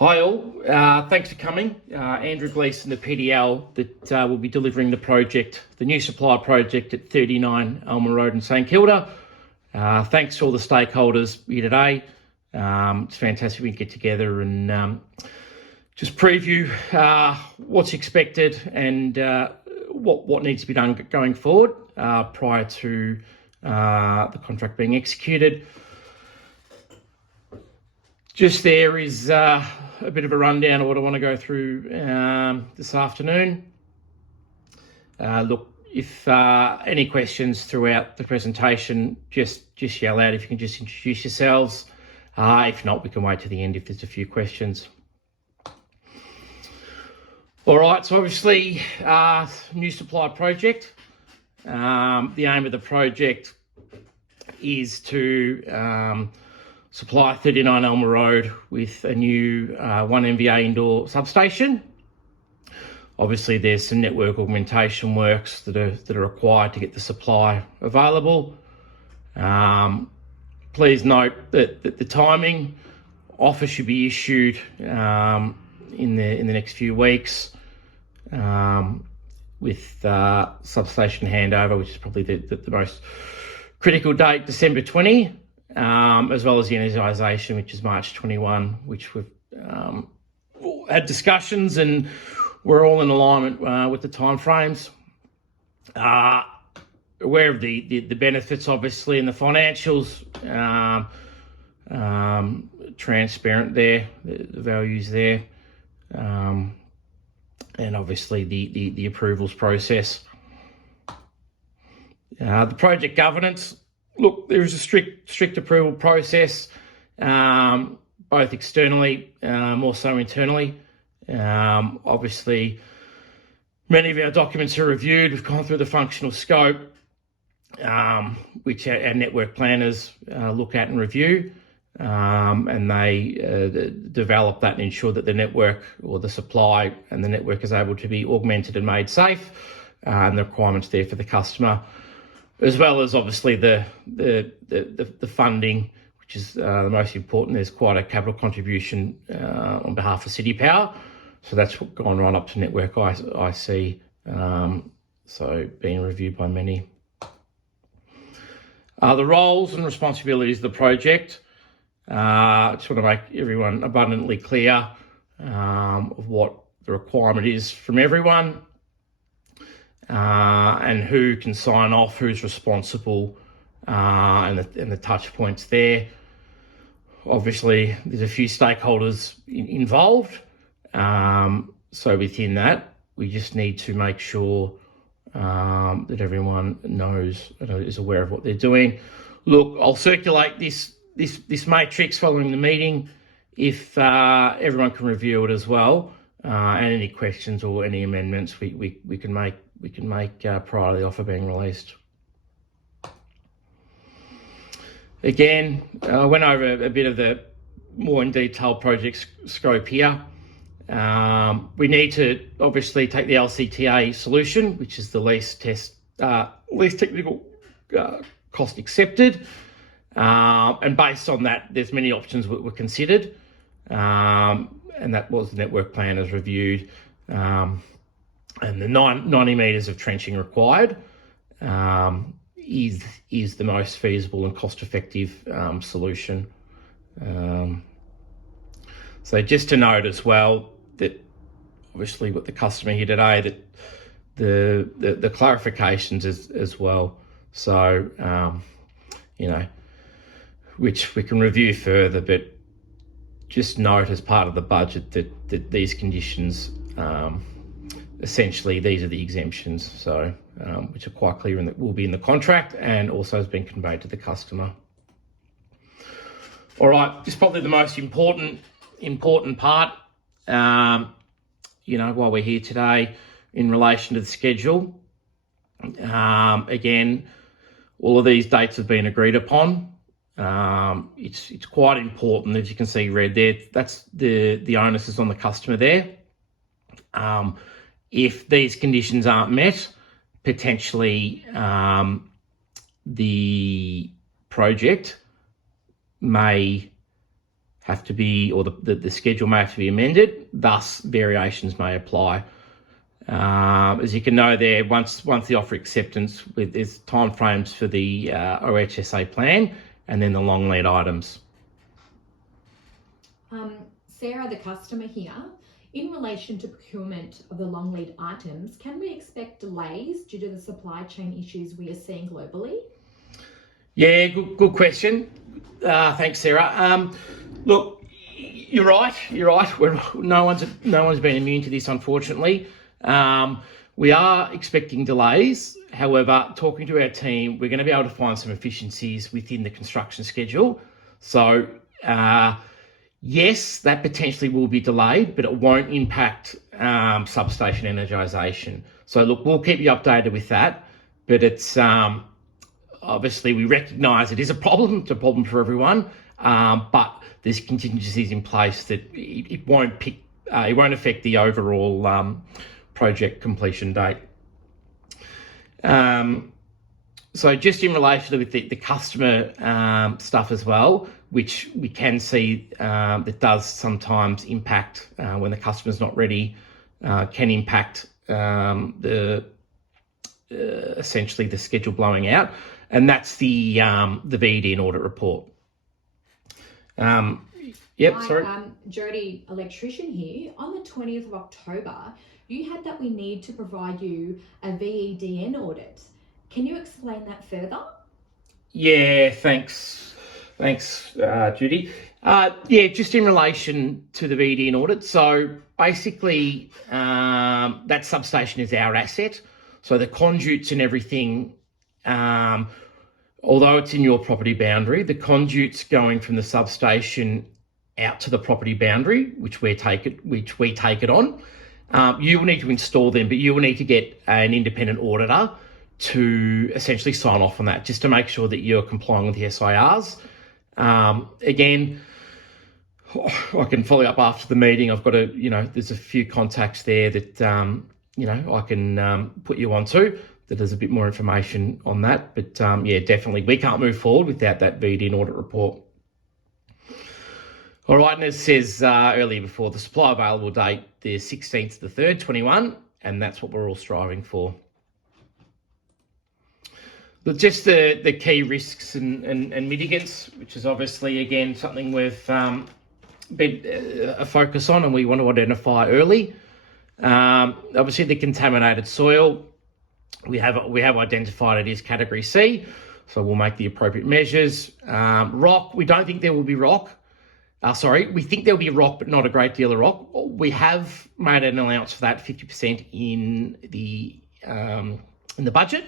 Hi all, thanks for coming. Andrew Gleeson, the PDL that will be delivering the project, the new supply project at 39 Elmer Road in St Kilda. Thanks to all the stakeholders here today. It's fantastic we can get together and just preview what's expected and what needs to be done going forward prior to the contract being executed. Just there is a bit of a rundown of what I want to go through this afternoon. Look, if any questions throughout the presentation, just yell out. If you can just introduce yourselves. If not, we can wait to the end if there's a few questions. All right, so obviously, new supply project. The aim of the project is to supply 39 Elmer Road with a new 1 MVA indoor substation. Obviously, there's some network augmentation works that are required to get the supply available. Please note that the timing offer should be issued in the next few weeks with substation handover, which is probably the most critical date, December 20. As well as the energisation, which is March 21, which we've had discussions and we're all in alignment with the timeframes. Aware of the benefits, obviously, and the financials, transparent there, the values there, and obviously the approvals process. The project governance. Look, there is a strict approval process, both externally, more so internally. Obviously, many of our documents are reviewed. We've gone through the functional scope, which our network planners look at and review, and they develop that and ensure that the network or the supply and the network is able to be augmented and made safe, and the requirements there for the customer. As well as obviously the funding, which is the most important. There's quite a capital contribution on behalf of City Power, so that's gone right up to Network IC, so being reviewed by many. The roles and responsibilities of the project. I just want to make everyone abundantly clear of what the requirement is from everyone. And who can sign off, who's responsible, and the touch points there. Obviously, there's a few stakeholders involved. So within that, we just need to make sure that everyone knows and is aware of what they're doing. Look, I'll circulate this matrix following the meeting if everyone can review it as well. And any questions or any amendments we can make. We can make prior to the offer being released. Again, I went over a bit of the more in detail project scope here. We need to obviously take the LCTA solution, which is the least technical cost accepted. And based on that, there's many options that were considered. And that was the network plan as reviewed. And the 90 metres of trenching required is the most feasible and cost-effective solution. So just to note as well that obviously with the customer here today, that the clarifications as well. So which we can review further, but just note as part of the budget that these conditions. Essentially, these are the exemptions, so which are quite clear and that will be in the contract and also has been conveyed to the customer. All right, this is probably the most important part. While we're here today, in relation to the schedule. Again, all of these dates have been agreed upon. It's quite important, as you can see red there. That's the onus is on the customer there. If these conditions aren't met, potentially the project may have to be, or the schedule may have to be amended. Thus, variations may apply. As you can know there, once the offer acceptance, there's timeframes for the OHSA plan and then the long lead items. Sarah, the customer here, in relation to procurement of the long lead items, can we expect delays due to the supply chain issues we are seeing globally? Yeah, good question. Thanks, Sarah. Look, you're right. No one's been immune to this, unfortunately. We are expecting delays. However, talking to our team, we're going to be able to find some efficiencies within the construction schedule. So, yes, that potentially will be delayed, but it won't impact substation energisation. So, look, we'll keep you updated with that. But it's obviously we recognise it is a problem. It's a problem for everyone. But there's contingencies in place that it won't affect the overall project completion date. So just in relation with the customer stuff as well, which we can see that does sometimes impact when the customer's not ready, can impact essentially the schedule blowing out, and that's the VED and audit report. Sorry. Jody, electrician here. On the 20th of October, you had that we need to provide you a VEDN audit. Can you explain that further? Yeah, thanks, Judy. Just in relation to the VEDN audit. So basically, that substation is our asset. So the conduits and everything, although it's in your property boundary, the conduits going from the substation out to the property boundary, which we take it on. You will need to install them, but you will need to get an independent auditor to essentially sign off on that, just to make sure that you're complying with the SIRs. Again, I can follow up after the meeting. I've got there's a few contacts there that, I can put you onto, that there's a bit more information on that. But definitely we can't move forward without that VED audit report. All right, and it says earlier before, the supply available date, the 16th of the 3rd, 21, and that's what we're all striving for. But just the key risks and mitigants, which is obviously, again, something we've been a focus on and we want to identify early. Obviously, the contaminated soil, we have identified it as category C, so we'll make the appropriate measures. Rock, we don't think there will be rock. We think there'll be rock, but not a great deal of rock. We have made an allowance for that 50% in the budget.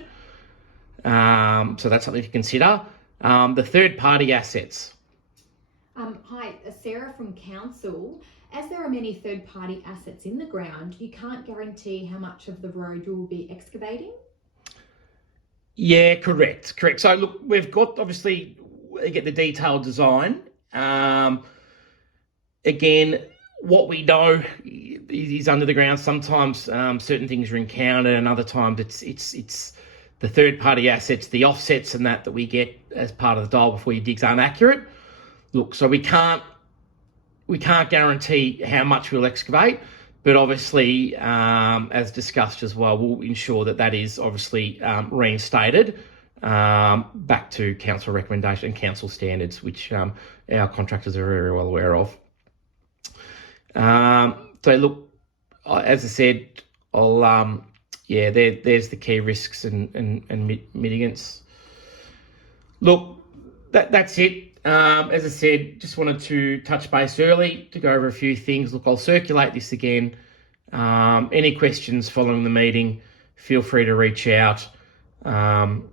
So that's something to consider. The third-party assets. Hi, Sarah from Council. As there are many third-party assets in the ground, you can't guarantee how much of the road you will be excavating? Yeah, correct. So look, we've got, obviously, get the detailed design. Again, what we know is under the ground. Sometimes certain things are encountered, and other times it's the third-party assets, the offsets and that we get as part of the dial before your digs aren't accurate. Look, so we can't guarantee how much we'll excavate, but obviously, as discussed as well, we'll ensure that is obviously reinstated back to council recommendation and council standards, which our contractors are very well aware of. So look, as I said, I'll there's the key risks and mitigants. Look, that's it. As I said, just wanted to touch base early to go over a few things. Look, I'll circulate this again. Any questions following the meeting, feel free to reach out. And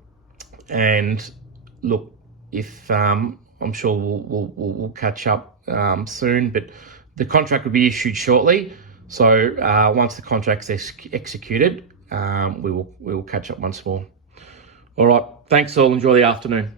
look, if I'm sure we'll catch up soon, but the contract will be issued shortly. So once the contract's executed, we will catch up once more. All right. Thanks all. Enjoy the afternoon.